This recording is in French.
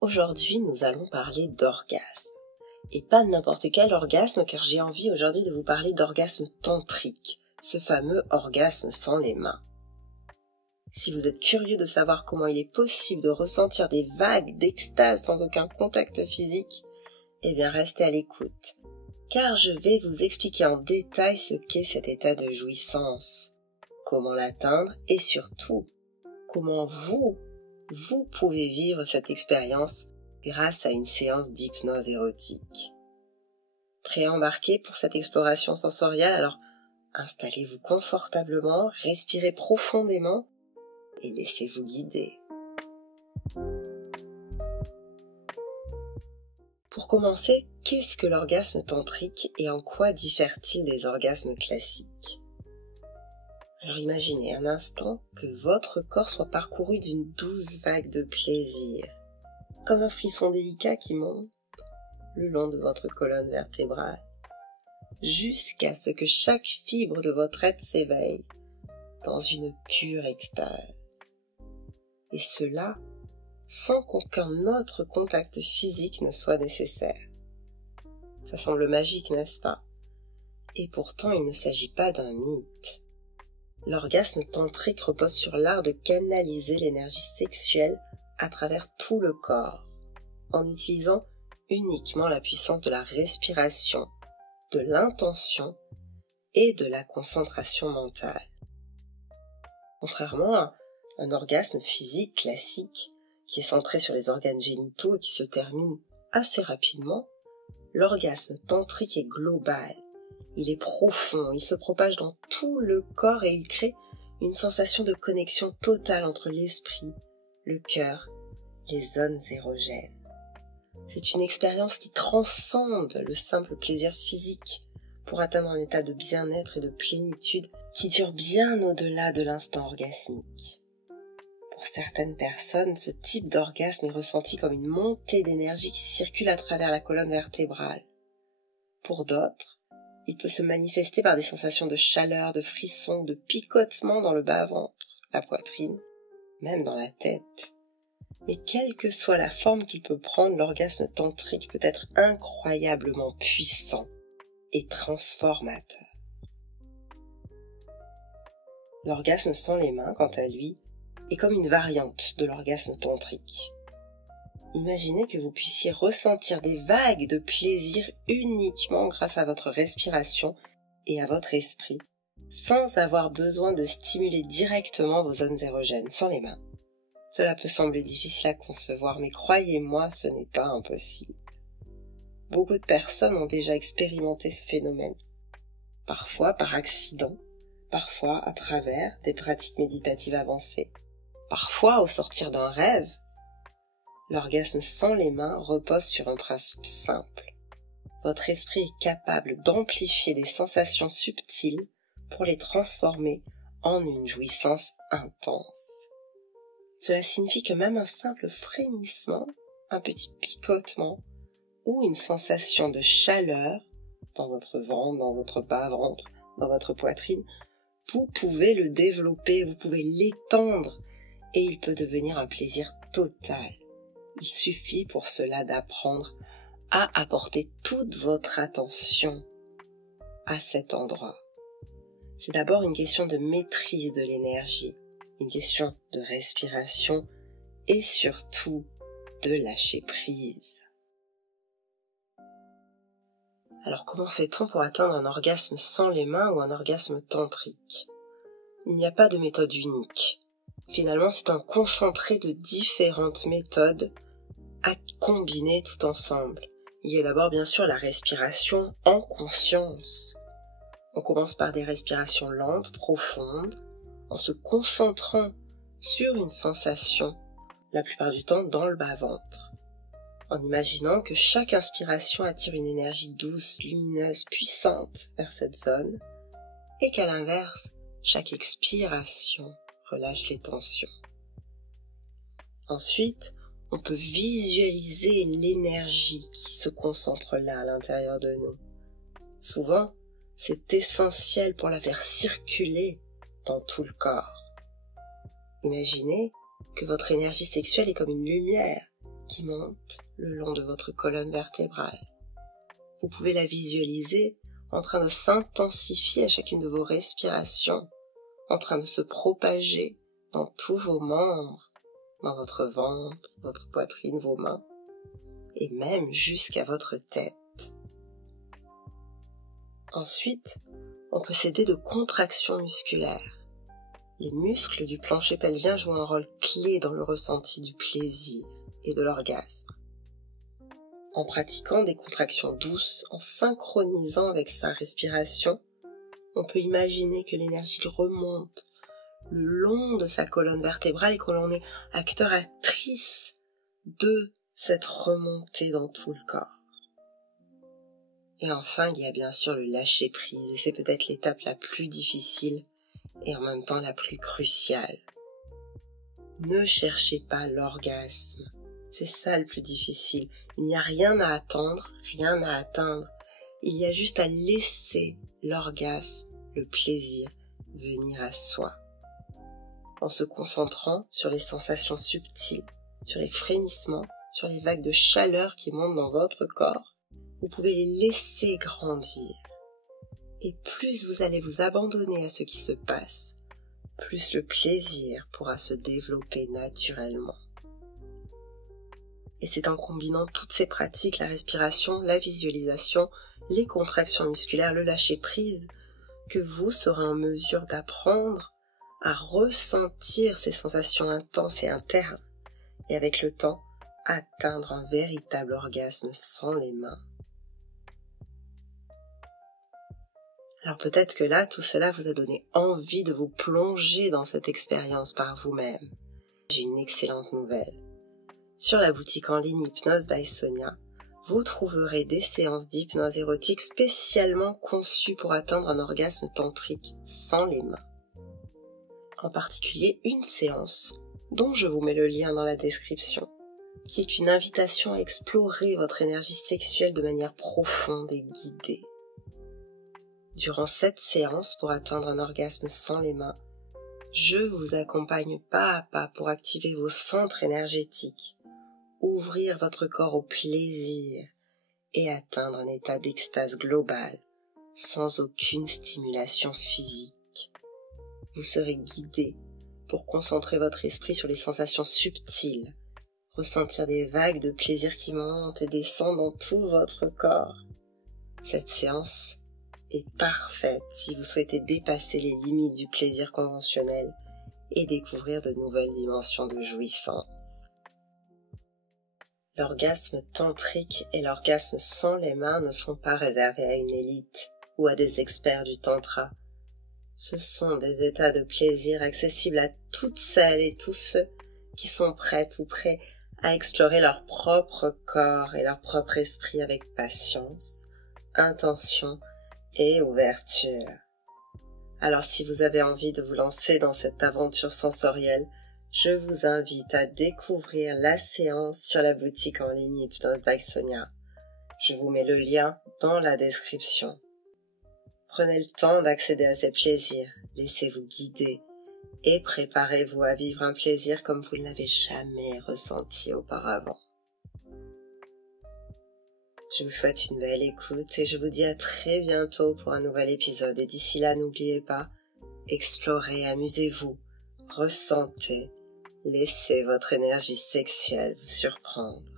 Aujourd'hui, nous allons parler d'orgasme. Et pas n'importe quel orgasme, car j'ai envie aujourd'hui de vous parler d'orgasme tantrique, ce fameux orgasme sans les mains. Si vous êtes curieux de savoir comment il est possible de ressentir des vagues d'extase sans aucun contact physique, eh bien restez à l'écoute, car je vais vous expliquer en détail ce qu'est cet état de jouissance, comment l'atteindre et surtout, comment vous pouvez vivre cette expérience grâce à une séance d'hypnose érotique. Prêt à embarquer pour cette exploration sensorielle? Alors installez-vous confortablement, respirez profondément et laissez-vous guider. Pour commencer, qu'est-ce que l'orgasme tantrique et en quoi diffère-t-il des orgasmes classiques? Alors imaginez un instant que votre corps soit parcouru d'une douce vague de plaisir, comme un frisson délicat qui monte le long de votre colonne vertébrale, jusqu'à ce que chaque fibre de votre être s'éveille dans une pure extase. Et cela sans qu'aucun autre contact physique ne soit nécessaire. Ça semble magique, n'est-ce pas? Et pourtant, il ne s'agit pas d'un mythe. L'orgasme tantrique repose sur l'art de canaliser l'énergie sexuelle à travers tout le corps, en utilisant uniquement la puissance de la respiration, de l'intention et de la concentration mentale. Contrairement à un orgasme physique classique qui est centré sur les organes génitaux et qui se termine assez rapidement, l'orgasme tantrique est global. Il est profond, il se propage dans tout le corps et il crée une sensation de connexion totale entre l'esprit, le cœur, les zones érogènes. C'est une expérience qui transcende le simple plaisir physique pour atteindre un état de bien-être et de plénitude qui dure bien au-delà de l'instant orgasmique. Pour certaines personnes, ce type d'orgasme est ressenti comme une montée d'énergie qui circule à travers la colonne vertébrale. Pour d'autres, il peut se manifester par des sensations de chaleur, de frisson, de picotement dans le bas-ventre, la poitrine, même dans la tête. Mais quelle que soit la forme qu'il peut prendre, l'orgasme tantrique peut être incroyablement puissant et transformateur. L'orgasme sans les mains, quant à lui, est comme une variante de l'orgasme tantrique. Imaginez que vous puissiez ressentir des vagues de plaisir uniquement grâce à votre respiration et à votre esprit, sans avoir besoin de stimuler directement vos zones érogènes, sans les mains. Cela peut sembler difficile à concevoir, mais croyez-moi, ce n'est pas impossible. Beaucoup de personnes ont déjà expérimenté ce phénomène, parfois par accident, parfois à travers des pratiques méditatives avancées, parfois au sortir d'un rêve. L'orgasme sans les mains repose sur un principe simple. Votre esprit est capable d'amplifier des sensations subtiles pour les transformer en une jouissance intense. Cela signifie que même un simple frémissement, un petit picotement ou une sensation de chaleur dans votre ventre, dans votre bas-ventre, dans votre poitrine, vous pouvez le développer, vous pouvez l'étendre et il peut devenir un plaisir total. Il suffit pour cela d'apprendre à apporter toute votre attention à cet endroit. C'est d'abord une question de maîtrise de l'énergie, une question de respiration et surtout de lâcher prise. Alors comment fait-on pour atteindre un orgasme sans les mains ou un orgasme tantrique? Il n'y a pas de méthode unique. Finalement, c'est un concentré de différentes méthodes à combiner tout ensemble. Il y a d'abord bien sûr la respiration en conscience. On commence par des respirations lentes, profondes, en se concentrant sur une sensation, la plupart du temps dans le bas-ventre, en imaginant que chaque inspiration attire une énergie douce, lumineuse, puissante vers cette zone, et qu'à l'inverse, chaque expiration relâche les tensions. Ensuite, on peut visualiser l'énergie qui se concentre là à l'intérieur de nous. Souvent, c'est essentiel pour la faire circuler dans tout le corps. Imaginez que votre énergie sexuelle est comme une lumière qui monte le long de votre colonne vertébrale. Vous pouvez la visualiser en train de s'intensifier à chacune de vos respirations, en train de se propager dans tous vos membres, dans votre ventre, votre poitrine, vos mains, et même jusqu'à votre tête. Ensuite, on peut s'aider de contractions musculaires. Les muscles du plancher pelvien jouent un rôle clé dans le ressenti du plaisir et de l'orgasme. En pratiquant des contractions douces, en synchronisant avec sa respiration, on peut imaginer que l'énergie remonte le long de sa colonne vertébrale et que l'on est acteur-actrice de cette remontée dans tout le corps. Et enfin, il y a bien sûr le lâcher-prise, et c'est peut-être l'étape la plus difficile et en même temps la plus cruciale. Ne cherchez pas l'orgasme, c'est ça le plus difficile. Il n'y a rien à attendre, rien à atteindre. Il y a juste à laisser l'orgasme, le plaisir, venir à soi. En se concentrant sur les sensations subtiles, sur les frémissements, sur les vagues de chaleur qui montent dans votre corps, vous pouvez les laisser grandir. Et plus vous allez vous abandonner à ce qui se passe, plus le plaisir pourra se développer naturellement. Et c'est en combinant toutes ces pratiques, la respiration, la visualisation, les contractions musculaires, le lâcher-prise, que vous serez en mesure d'apprendre à ressentir ces sensations intenses et internes, et avec le temps, atteindre un véritable orgasme sans les mains. Alors peut-être que là, tout cela vous a donné envie de vous plonger dans cette expérience par vous-même. J'ai une excellente nouvelle. Sur la boutique en ligne Hypnose by Sonia, vous trouverez des séances d'hypnose érotique spécialement conçues pour atteindre un orgasme tantrique sans les mains. En particulier une séance, dont je vous mets le lien dans la description, qui est une invitation à explorer votre énergie sexuelle de manière profonde et guidée. Durant cette séance pour atteindre un orgasme sans les mains, je vous accompagne pas à pas pour activer vos centres énergétiques, ouvrir votre corps au plaisir et atteindre un état d'extase globale sans aucune stimulation physique. Vous serez guidé pour concentrer votre esprit sur les sensations subtiles, ressentir des vagues de plaisir qui montent et descendent dans tout votre corps. Cette séance est parfaite si vous souhaitez dépasser les limites du plaisir conventionnel et découvrir de nouvelles dimensions de jouissance. L'orgasme tantrique et l'orgasme sans les mains ne sont pas réservés à une élite ou à des experts du tantra. Ce sont des états de plaisir accessibles à toutes celles et tous ceux qui sont prêtes ou prêts à explorer leur propre corps et leur propre esprit avec patience, intention et ouverture. Alors si vous avez envie de vous lancer dans cette aventure sensorielle, je vous invite à découvrir la séance sur la boutique en ligne Hypnose by Sonia. Je vous mets le lien dans la description. Prenez le temps d'accéder à ces plaisirs, laissez-vous guider et préparez-vous à vivre un plaisir comme vous ne l'avez jamais ressenti auparavant. Je vous souhaite une belle écoute et je vous dis à très bientôt pour un nouvel épisode. Et d'ici là, n'oubliez pas, explorez, amusez-vous, ressentez, laissez votre énergie sexuelle vous surprendre.